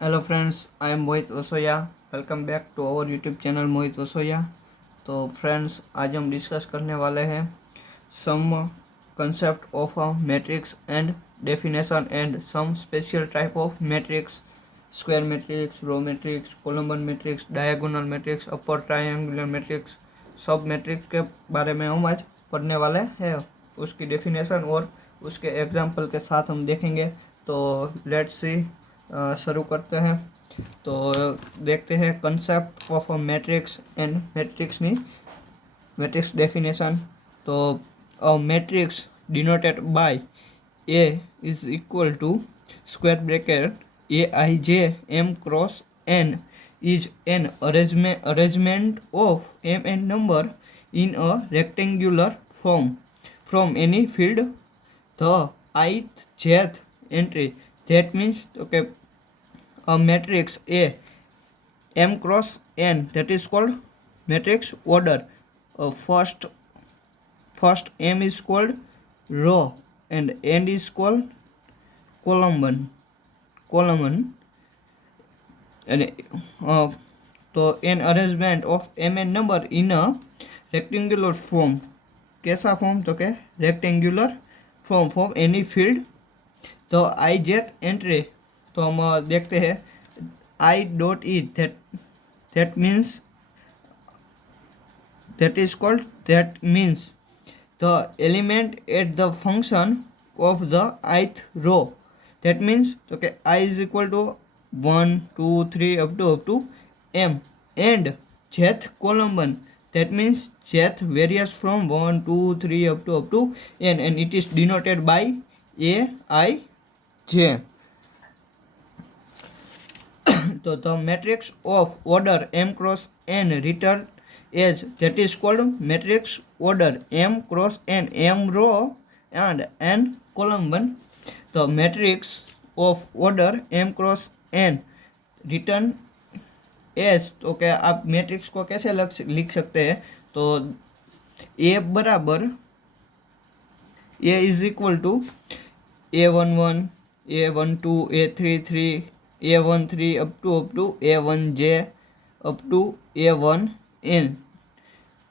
Hello friends, I am Mohit Vasoya. Welcome back to our YouTube channel Mohit Vasoya. तो friends, आज हम discuss करने वाले हैं some concept of a matrix and definition and some special type of matrix, square matrix, row matrix, column matrix, diagonal matrix, upper triangular matrix, सब matrix के बारे में हम आज पढ़ने वाले हैं। उसकी डेफिनेशन और उसके एग्जाम्पल के साथ हम देखेंगे। तो लेट्स सी, शुरू करते हैं। तो देखते हैं concept of a matrix and matrix definition. तो a matrix denoted by A is equal to square bracket a I j m cross n is an arrangement of m n number in a rectangular form from any field the ith jth entry. That means, okay, a matrix A m cross n, that is called matrix order. First m is called row and n is called column. And तो an arrangement of mn number in a rectangular form. कैसा form? तो क्या rectangular form for any field तो आई जेथ entry. तो हम देखते हैं I dot E, that means that means the element at the function of the ith row. That means, okay, I is equal to 1 2 3 up to m and jth column 1. That means jth varies from 1 2 3 up to n and it is denoted by a I j. So the matrix of order m cross n return as, that is called matrix order m cross n, m row and n column 1. The matrix of order m cross n return as, तो क्या आप matrix को कैसे लिख सकते हैं? तो A बराबर A is equal to A11 A12 A33 A13 up to A1j up to A1n,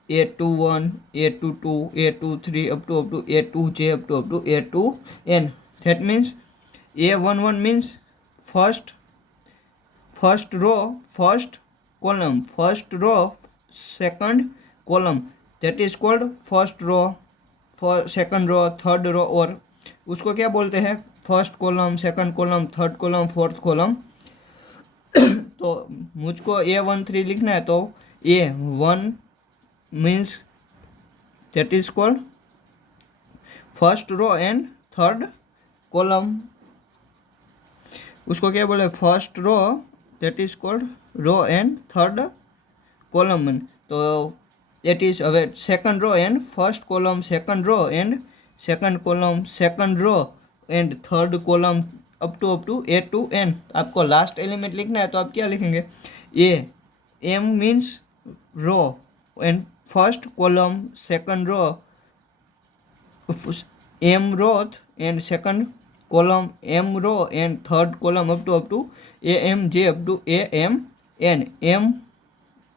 A21 A22 A23 up to A2j up to A2n. That means A11 means first row first column, first row second column, that is called first row, second row, third row, और उसको क्या बोलते हैं? First column, second column, third column, fourth column. तो मुझको A13 लिखना है तो A1 means that is called first row and third column. उसको क्या बोले? First row, that is called row and third column. तो that is second row and first column, second row and second column, second row and third column up to A to N. आपको last element लिखना है तो आप क्या लिखेंगे? A M means row and first column, second row M row and second column M row and third column up to A M J up to A M N,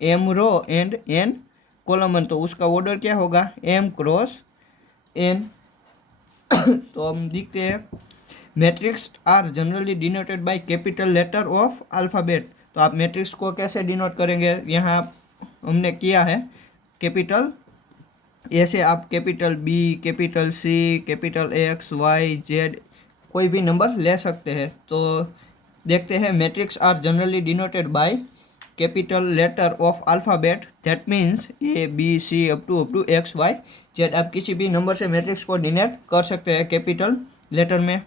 M row and N column. तो उसका order क्या होगा? m cross n। तो हम देखते हैं matrix are generally denoted by capital letter of alphabet. तो आप मैट्रिक्स को कैसे डिनोट करेंगे? यहाँ हमने किया है कैपिटल ए से आप capital B, capital C, capital X Y Z कोई भी नंबर ले सकते हैं। तो देखते हैं matrix are generally denoted by capital letter of alphabet, that means A B C up to X Y Z. आप किसी भी नंबर से मैट्रिक्स को डिनोट कर सकते हैं कैपिटल लेटर में।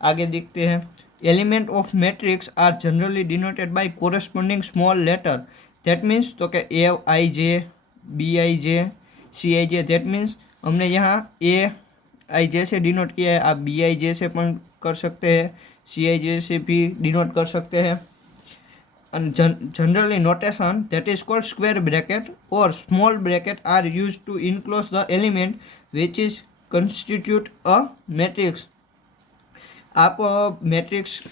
आगे देखते हैं element of matrix are generally denoted by corresponding small letter, that means तो क्या a I J, b I j, c i j. That means हमने यहाँ ए आई जे से डिनोट किया है, आप बी आई जे से पण कर सकते हैं, सी आई जे से भी डिनोट कर सकते हैं। And generally notation that is called square bracket or small bracket are used to enclose the element which is constitute a matrix. आप मैट्रिक्स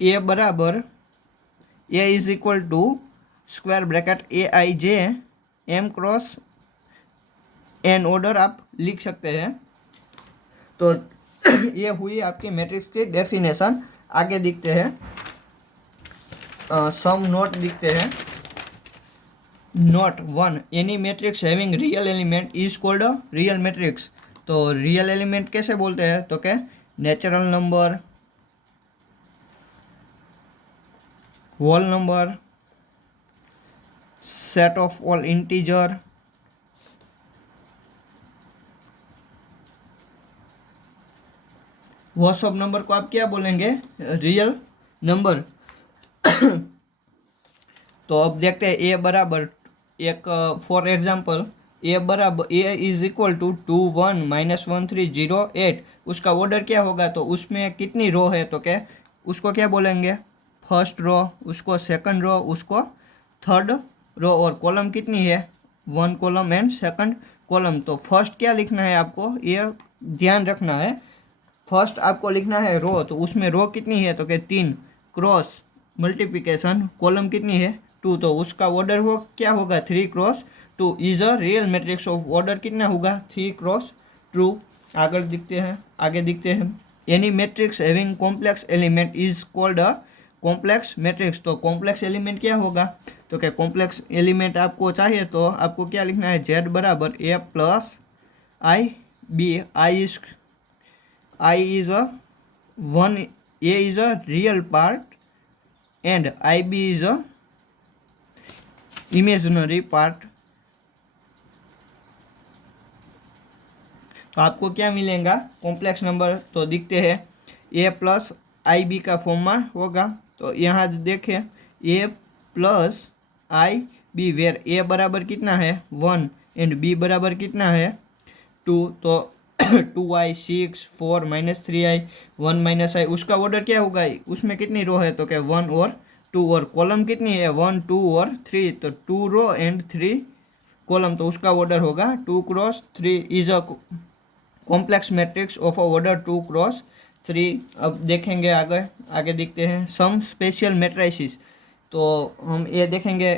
ए बराबर A is equal to square bracket a I j m cross n order आप लिख सकते हैं। तो ये हुई आपकी मैट्रिक्स की डेफिनेशन। आगे दिखते हैं, सम नोट दिखते हैं। Note 1, any matrix having real element is called a real matrix. तो रियल एलिमेंट कैसे बोलते हैं, तो क्या natural number, whole number, set of all integer, वो सब नंबर को आप क्या बोलेंगे, रियल नंबर। तो अब देखते हैं ए बराबर, एक फॉर एग्जांपल ए बराबर ए इज इक्वल टू 2 1 -1 3 0 8, उसका ऑर्डर क्या होगा, तो उसमें कितनी रो है, तो क्या उसको क्या बोलेंगे, फर्स्ट रो, उसको सेकंड रो, उसको थर्ड रो, और कॉलम कितनी है, 1 कॉलम एंड सेकंड कॉलम। तो फर्स्ट क्या लिखना है आपको, ये ध्यान रखना है, फर्स्ट आपको लिखना है रो, तो उसमें रो कितनी है, तो क्या 3, क्रॉस मल्टीप्लिकेशन कॉलम कितनी है 2, तो उसका ऑर्डर हो क्या होगा 3 cross 2 is a real matrix of order कितना होगा 3 क्रॉस 2। आगे दिखते हैं any matrix having complex element is called a complex matrix. तो कॉम्प्लेक्स एलिमेंट क्या होगा, तो क्या कॉम्प्लेक्स एलिमेंट आपको चाहिए तो आपको क्या लिखना है, जेड बराबर a plus i b, I is a one, A is a real part and IB is a imaginary part। तो आपको क्या मिलेगा, कॉम्प्लेक्स नंबर तो दिखते हैं ए प्लस आई बी का फॉर्म में होगा। तो यहाँ देखें ए प्लस आई बी, वेर ए बराबर कितना है 1 एंड बी बराबर कितना है 2, तो 2i 6 4 -3i 1 -i, उसका ऑर्डर क्या होगा, उसमें कितनी रो है, तो क्या 1 और 2, और कॉलम कितनी है 1 2 और 3, तो 2 रो एंड 3 कॉलम, तो उसका ऑर्डर होगा 2 cross 3 is a complex matrix of order 2 cross 3। अब देखेंगे आगे दिखते हैं सम स्पेशल मैट्रिसेस। तो हम ये देखेंगे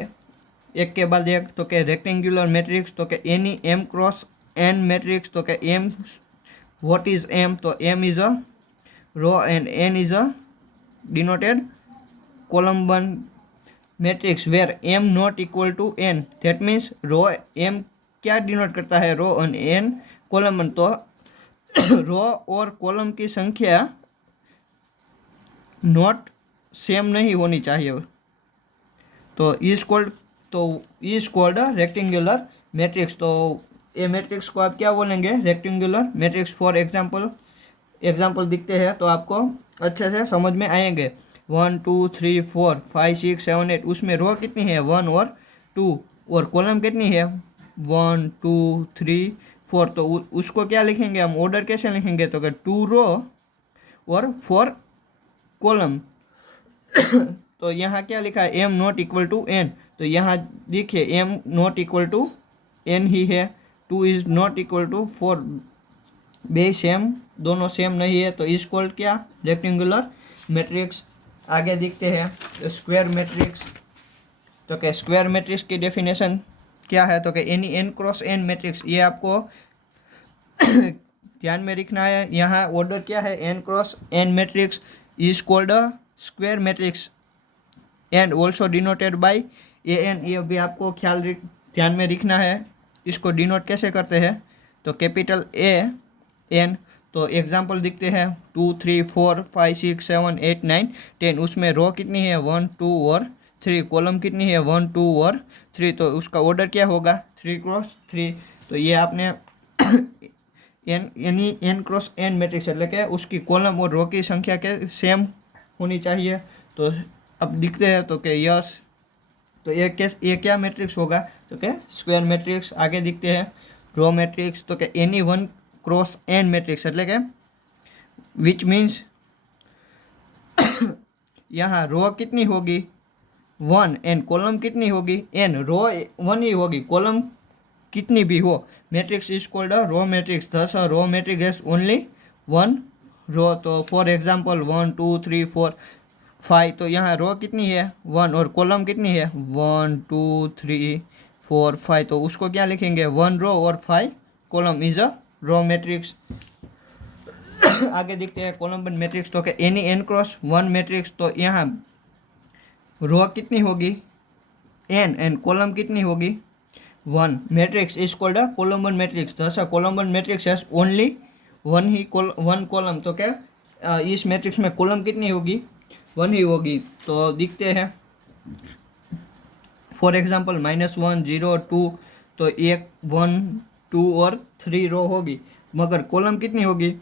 एक के बाद एक। तो क्या रेक्टेंगुलर मैट्रिक्स, तो क्या any M cross N matrix, तो क्या एम व्हाट इज एम, तो M is a row and N is a denoted column one matrix where M not equal to N, that means row M क्या denote करता है, row and N column one. तो row और column की संख्या not same नहीं होनी चाहिए, तो इज कॉल्ड रेक्टेंगुलर मैट्रिक्स। तो ये मैट्रिक्स को आप क्या बोलेंगे, रेक्टेंगुलर मैट्रिक्स। फॉर एग्जाम्पल दिखते हैं तो आपको अच्छे से समझ में आएंगे। 1 2 3 4 5 6 7 8, उसमें रो कितनी है 1 और 2, और कॉलम कितनी है 1 2 3 4, तो उसको क्या लिखेंगे हम, ऑर्डर कैसे लिखेंगे, तो 2 रो और 4 कॉलम। तो यहाँ क्या लिखा है, m not equal to n, तो यहाँ देखिए m not equal to n ही है, 2 इज नॉट इक्वल टू 4, बे सेम, दोनों सेम नहीं है, तो इज कॉल्ड क्या, रेक्टेंगुलर मैट्रिक्स। आगे दिखते हैं स्क्वायर मैट्रिक्स। तो क्या स्क्वायर मैट्रिक्स की डेफिनेशन क्या है, तो क्या any N cross N matrix, ये आपको ध्यान में रखना है। यहाँ ऑर्डर क्या है, N cross N matrix is called a square matrix and also denoted by A N, ये भी आपको ध्यान में रखना है। इसको डिनोट कैसे करते हैं, तो कैपिटल ए एन। तो एग्जाम्पल दिखते हैं 2 3 4 5 6 7 8 9 10, उसमें रो कितनी है 1 2 और 3, कॉलम कितनी है 1 2 और 3, तो उसका ऑर्डर क्या होगा 3 क्रॉस 3। तो ये आपने एन क्रॉस एन मैट्रिक्स એટલે કે उसकी कॉलम और रो की संख्या के सेम होनी चाहिए। तो अब दिखते हैं तो कि यस, तो ये क्या मैट्रिक्स होगा, तो क्या स्क्वायर मैट्रिक्स। आगे दिखते हैं रो मैट्रिक्स। तो क्या any one cross N matrix એટલે કે विच मीन्स यहाँ रो कितनी होगी 1 एंड कॉलम कितनी होगी एन, रो 1 ही होगी, कॉलम कितनी भी हो। Matrix is called a row matrix, thus a row matrix has only 1 row. तो फॉर एग्जांपल 1 2 3 4 5, तो यहाँ रो कितनी है 1 और कॉलम कितनी है 1 2 3 4 5, तो उसको क्या लिखेंगे 1 रो और 5 column is a row matrix. आगे देखते हैं कॉलम वन मैट्रिक्स, तो क्या एनी n क्रॉस 1 मैट्रिक्स, तो यहाँ रो कितनी होगी n एंड कॉलम कितनी होगी 1 matrix is called a column one matrix. दस column one matrix has only one column, तो क्या इस मैट्रिक्स में कॉलम कितनी होगी 1 ही होगी। तो दिखते हैं फॉर एग्जांपल -1 0 2, तो 1 1 2 और 3 रो होगी, मगर कॉलम कितनी होगी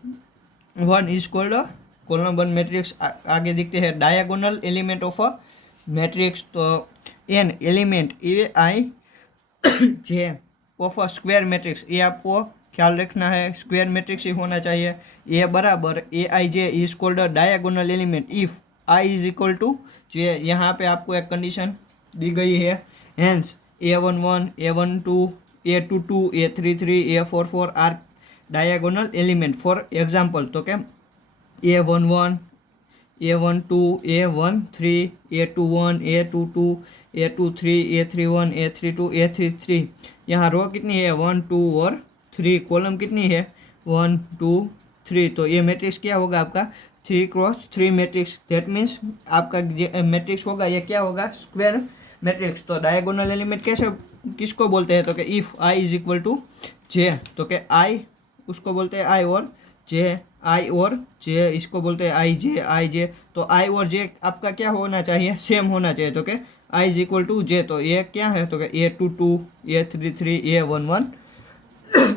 1 is called a column one matrix. आगे देखते हैं diagonal element of a matrix, तो an element A I J of a square matrix, ये आपको ख्याल रखना है, स्क्वायर मैट्रिक्स ही होना चाहिए। ए बराबर A I J is called a diagonal element if I is equal to J. यहाँ पे आपको एक कंडीशन दी गई है, hence A11 A12 A22 A33 A44 are diagonal element. For example, तो क्या A11 A12 A13 A21 A22 A23 A31 A32 A33, यहाँ रो कितनी है 1 2 और 3, कॉलम कितनी है 1 2 3, तो ये मैट्रिक्स क्या होगा आपका 3 क्रॉस 3 मैट्रिक्स। दैट मीन्स आपका मैट्रिक्स होगा ये क्या होगा स्क्वायर मैट्रिक्स। तो डायगोनल एलिमेंट कैसे किसको बोलते हैं, तो कि if I is equal to J, तो कि आई उसको बोलते हैं आई और जे, आई और जे इसको बोलते हैं आई जे। तो आई और जे आपका क्या होना चाहिए सेम होना चाहिए, तो कि आई इज इक्वल टू जे, तो ये क्या है तो कि A22 A33 A11,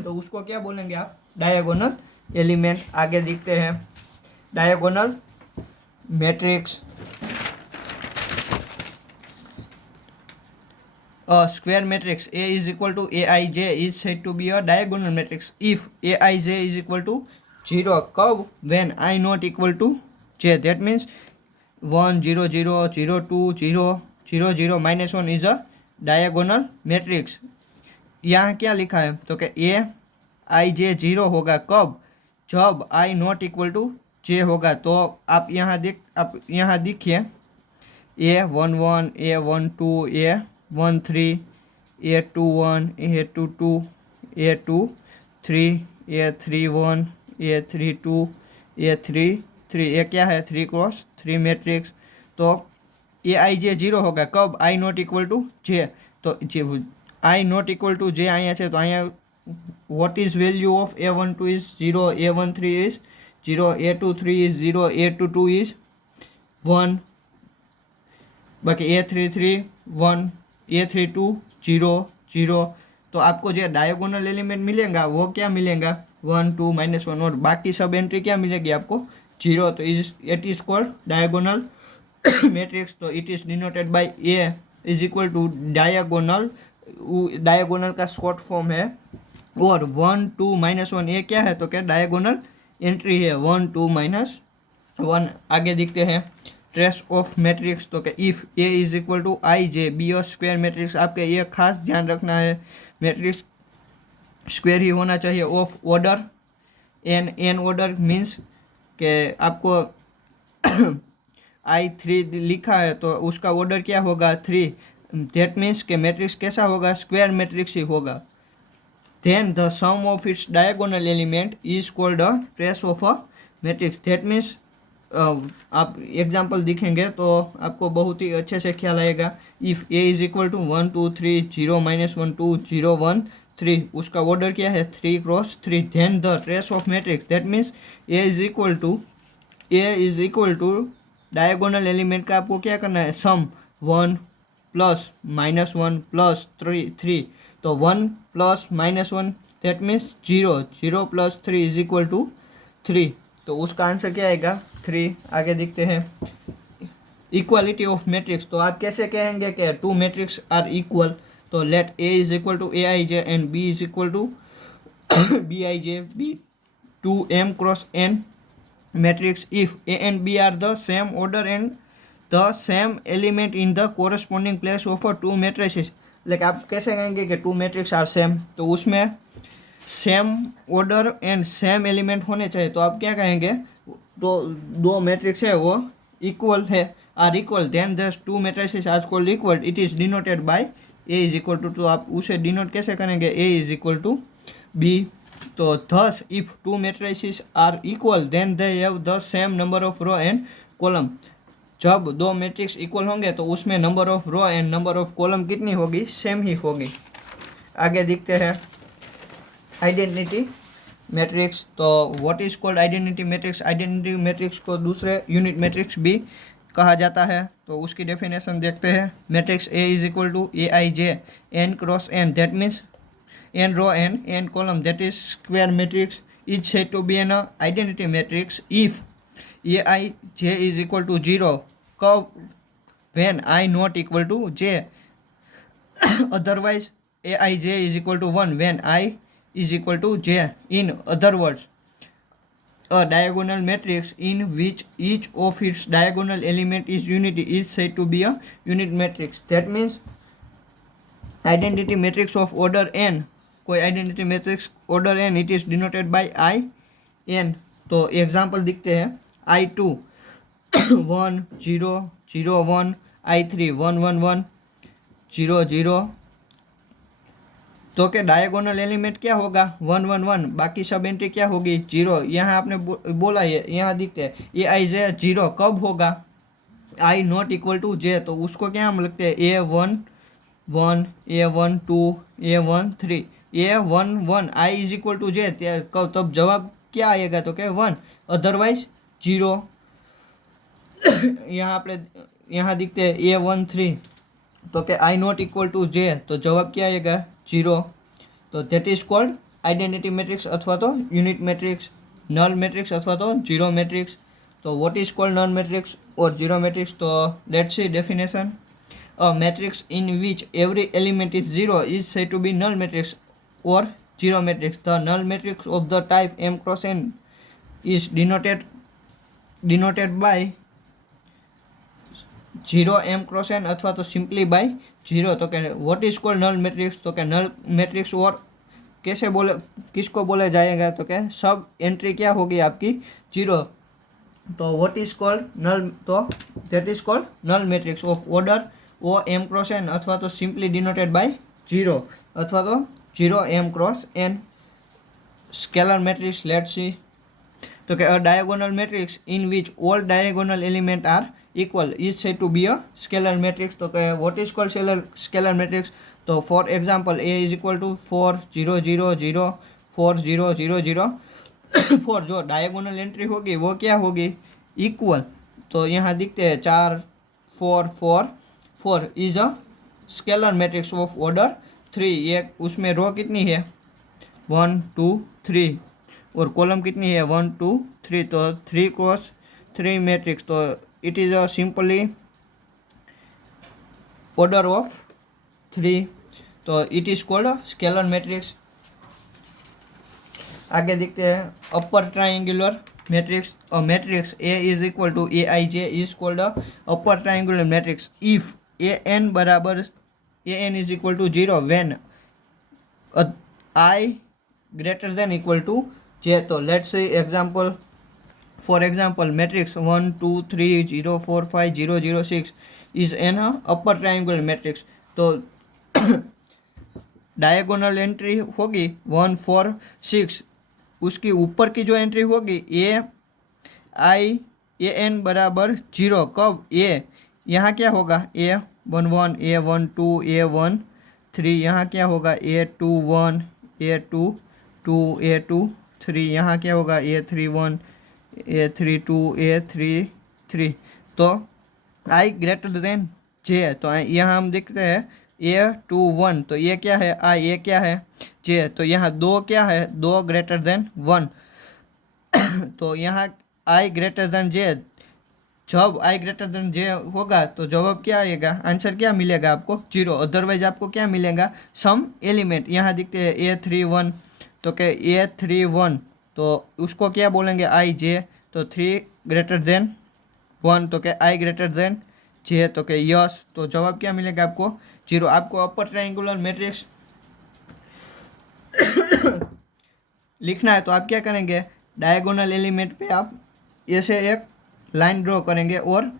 तो उसको क्या बोलेंगे आप डायगोनल एलिमेंट। आगे देखते हैं diagonal matrix. A square matrix A is equal to Aij is said to be a diagonal matrix if Aij is equal to 0. कब? When I not equal to j. That means 1 0 0 0 2 0 0 0 -1 is a diagonal matrix. यहाँ क्या लिखा है तो कि Aij 0 होगा कब? जब I not equal to j होगा। तो आप यहाँ देखिए A11 A12 A13 A21 A22 A23 A31 A32 A33, ये क्या है 3 क्रॉस 3 मैट्रिक्स। तो ए आई जे 0 होगा कब? आई नॉट इक्वल टू जे। तो आई नॉट इक्वल टू जे અહીંયા છે, તો અહીંયા what is value of A12 is 0, A13 is 0, A23 is 0, A22 is 1, बाकी A33 1 A32 0 0। तो आपको जो डायगोनल एलिमेंट मिलेगा वो क्या मिलेगा 1 2 -1, और बाकी सब एंट्री क्या मिलेगी आपको 0। तो it is called diagonal matrix. तो it is denoted by A is equal to diagonal, diagonal का शॉर्ट फॉर्म है। और 1 2 -1 ये क्या है तो क्या डायगोनल एंट्री है 1 2 -1। आगे देखते हैं ट्रेस ऑफ मैट्रिक्स, तो क्या if A is equal to I J B और स्क्वायर मैट्रिक्स। आपके ये खास ध्यान रखना है मैट्रिक्स स्क्वायर ही होना चाहिए of order N order means के आपको I3 लिखा है तो उसका ऑर्डर क्या होगा 3। दैट मीन्स के मैट्रिक्स कैसा होगा स्क्वायर मैट्रिक्स ही होगा। Then the sum of its diagonal element is called a trace of a matrix. That means आप एग्जाम्पल दिखेंगे तो आपको बहुत ही अच्छे से ख्याल आएगा। If A is equal to 1 2 3 0 -1 2 0 1 3, उसका ऑर्डर क्या है 3 cross 3। Then the trace of matrix that means A is equal to diagonal element का आपको क्या करना है सम 1 प्लस -1 प्लस 3। तो 1 plus -1 that means 0 0 plus 3 is equal to 3, तो उसका आंसर क्या आएगा 3। आगे देखते हैं इक्वालिटी ऑफ मैट्रिक्स। तो आप कैसे कहेंगे कि टू मैट्रिक्स आर इक्वल, तो let A is equal to A I J and B is equal to B I J B 2m cross n matrix if A and B are the same order and the same element in the corresponding place of a two matrices. Like आप कैसे कहेंगे कि two matrix are same, तो उसमें same order and same element होने चाहिए। तो आप क्या कहेंगे तो दो मैट्रिक्स है वो इक्वल है are equal then this two matrices are called equal, it is denoted by A is equal to, तो आप उसे डिनोट कैसे करेंगे, A is equal to B. तो thus if two matrices are equal then they have the same number of row and column। जब दो matrix equal होंगे तो उसमें number of row and number of column कितनी होगी, सेम ही होगी। आगे देखते हैं आइडेंटिटी मैट्रिक्स। तो what is called identity matrix, identity matrix को दूसरे यूनिट मैट्रिक्स भी कहा जाता है। तो उसकी डेफिनेशन देखते हैं। Matrix A is equal to A I J N cross N, that means n row and n column, that is square matrix, is said to be an identity matrix if aij is equal to 0 when I not equal to j, otherwise aij is equal to 1 when I is equal to j. In other words, a diagonal matrix in which each of its diagonal element is unity is said to be a unit matrix. That means identity matrix of order n, कोई identity matrix order N, it is denoted by I N. तो example दिखते हैं आई to 1 0 0 1, I three 1 1 1 0 0। तो के diagonal element क्या होगा 1 1 1, बाकी सब एंट्री क्या होगी 0। यहाँ आपने बोला है, यहाँ दिखते हैं ए आई जे 0 कब होगा, आई नॉट इक्वल टू जे, तो उसको क्या हम लिखते हैं ए 1 1 ए 1 2 ए 1 3 ए 1 1 आई इज इक्वल टू जे, कब तब जवाब क्या आएगा तो क्या 1, अदरवाइज 0। यहाँ आपने यहाँ दिखते हैं ए 1 3, तो क्या I not equal to J, तो जवाब क्या आएगा 0। तो that is called identity matrix अथवा तो यूनिट मैट्रिक्स, नल मैट्रिक्स अथवा तो जीरो मैट्रिक्स। तो what is called null matrix और जीरो मैट्रिक्स, तो let's see definition. A matrix in which every element is 0 is said to be null matrix or zero matrix. The null matrix of the type m cross n is denoted by 0 m cross n अथवा तो simply by 0। तो क्या what is called null matrix, तो क्या null matrix और कैसे बोले, किसको बोला जाएगा, तो क्या सब एंट्री क्या होगी आपकी 0। तो what is called null, तो that is called null matrix of order O M cross N अथवा तो सिंपली डिनोटेड बाय 0 अथवा तो 0 M cross N. Scalar matrix let's see. तो क्या a diagonal matrix in which all diagonal element are equal is said to be a scalar matrix. तो क्या what is called scalar matrix, तो for example A is equal to 4 0 0 0 4 0 0 0 4, जो diagonal entry होगी वो क्या होगी इक्वल। तो यहाँ दिखते हैं 4 4 4 4 is a scalar matrix of order 3। ये उसमें रो कितनी है 1 2 3 और कॉलम कितनी है 1 2 3, तो 3 क्रॉस 3 मैट्रिक्स। तो it is a simply order of 3, तो it is called scalar matrix. आगे देखते हैं upper triangular matrix. A matrix A is equal to A I J is called a upper triangular matrix if A N बराबर A N is equal to 0 when I greater than equal to J. तो let's say example, for example matrix 1 2 3 0 4 5 0 0 6 is an upper triangular matrix. तो diagonal entry होगी 1 4 6, उसकी ऊपर की जो entry होगी ए आई ए N बराबर 0 कब ए, यहाँ क्या होगा ए 1 1 ए 1 2 ए 1 3, यहाँ क्या होगा ए 2 1 ए 2 2 ए 2 3, यहाँ क्या होगा ए 3 1 ए 3 2 ए 3 3। तो आई ग्रेटर देन जे, तो यहाँ हम देखते हैं ए 2 1, तो ये क्या है आई, ये क्या है जे, तो यहाँ दो क्या है 2 ग्रेटर देन 1। तो यहाँ आई ग्रेटर देन जे, जब आई ग्रेटर देन जे होगा तो जवाब क्या आएगा, आंसर क्या मिलेगा आपको 0, अदरवाइज आपको क्या मिलेगा सम एलिमेंट। यहाँ दिखते हैं ए 3 1, तो क्या ए 3 1, तो उसको क्या बोलेंगे आई जे, तो 3 ग्रेटर देन 1, तो क्या आई ग्रेटर देन जे, तो क्या यस, तो जवाब क्या मिलेगा आपको 0। आपको अपर ट्राइंगुलर मैट्रिक्स लिखना है तो आप क्या करेंगे, डायगोनल एलिमेंट पे आप ऐसे एक लाइन ड्रॉ करेंगे और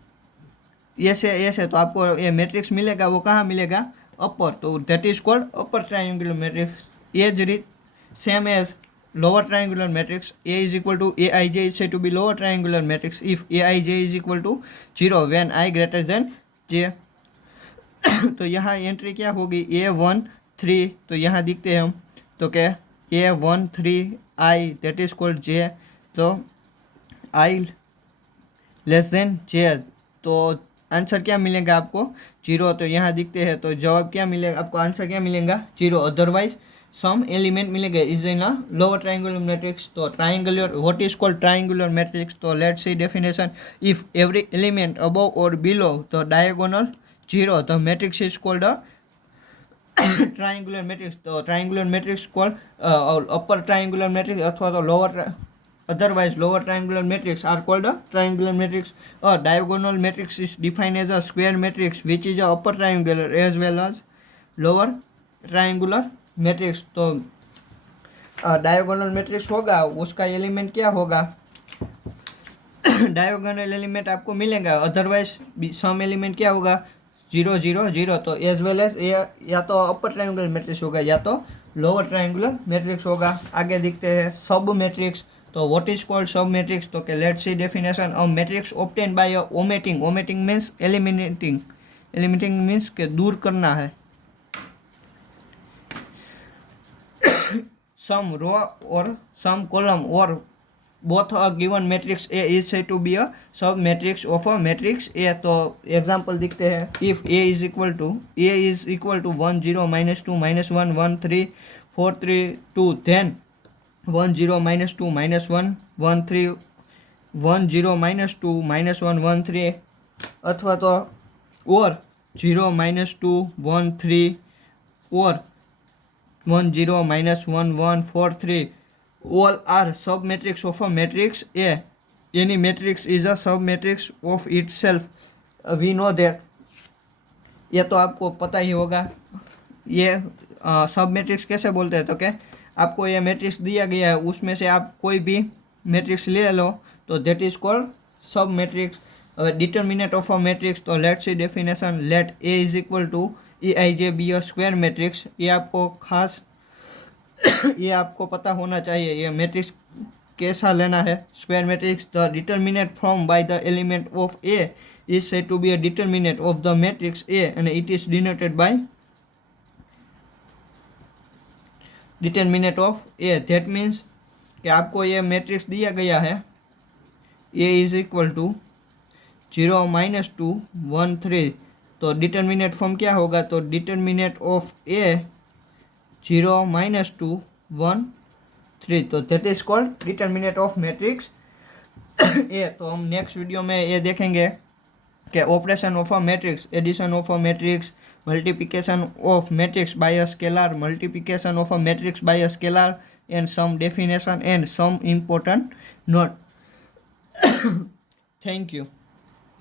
ऐसे तो आपको ये मैट्रिक्स मिलेगा, वो कहाँ मिलेगा, अपर, तो that is called upper triangular matrix. ये ज रीत same as lower triangular matrix, A is equal to Aij is said to be lower triangular matrix if Aij is equal to 0 when I greater than j। तो यहाँ entry क्या होगी, A13, तो यहाँ दिखते हैं हम, तो क्या A13 I that is called j, तो I लेस देन j, तो आंसर क्या मिलेगा आपको, 0। तो यहाँ दिखते हैं, तो जवाब क्या मिलेगा आपको, आंसर क्या मिलेगा, 0। अदरवाइज सम एलिमेंट मिलेगा is in a lower triangular matrix. तो triangular, what is called triangular matrix, तो let's see definition. If every element above और below the diagonal 0 the matrix is called a triangular matrix. तो triangular matrix called upper triangular matrix अथवा तो lower, otherwise lower triangular matrix are called a triangular matrix। A diagonal matrix is defined as a square matrix which is a upper triangular as well as lower triangular matrix। तो diagonal matrix होगा, उसका element क्या होगा, diagonal element आपको मिलेगा, otherwise some element क्या होगा, 0 0 0। तो एज वेल एज या तो अपर ट्रायंगुलर मैट्रिक्स होगा या तो लोअर ट्रायंगुलर मैट्रिक्स होगा। आगे दिखते हैं सब मैट्रिक्स। तो what is called sub matrix, तो let's see definition. A matrix obtain bye omitting, omitting means eliminating, eliminating means के दूर करना है, some row or some column or both a given matrix A is said to be a sub matrix of a matrix A। तो example दिखते हैं, if A is equal to 1 0 minus 2 minus 1 1 3 4 3 2 then 1 0 minus 2 minus 1 1 3 1 0 minus 2 minus 1 1 3, अथवा तो और 0 minus 2 1 3 और 1 0 minus 1 1 4 3 all are submatrix of a matrix A। Any matrix is a submatrix of itself, we know that। ये तो आपको पता ही होगा। ये सब मैट्रिक्स कैसे बोलते हैं, तो क्या आपको ये मैट्रिक्स दिया गया है, उसमें से आप कोई भी मैट्रिक्स ले लो, तो that is called sub matrix. Determinant of a matrix, तो let's see definition. Let A is equal to Eij be a square matrix. ये आपको खास ये आपको पता होना चाहिए, ये मैट्रिक्स कैसा लेना है, square matrix. The determinant from by the element of A is said to be a determinant of the matrix A and it is denoted by determinant of A. That means कि आपको ये matrix दिया गया है, A is equal to 0 minus 2 1 3, तो determinant form क्या होगा, तो डिटर्मिनेंट ऑफ ए 0 minus 2 1 3, तो that is called determinant of matrix A. तो हम नेक्स्ट वीडियो में ये देखेंगे कि operation of a matrix, addition of a matrix, multiplication of matrix by a scalar, multiplication of a matrix by a scalar and some definition and some important note. Thank you.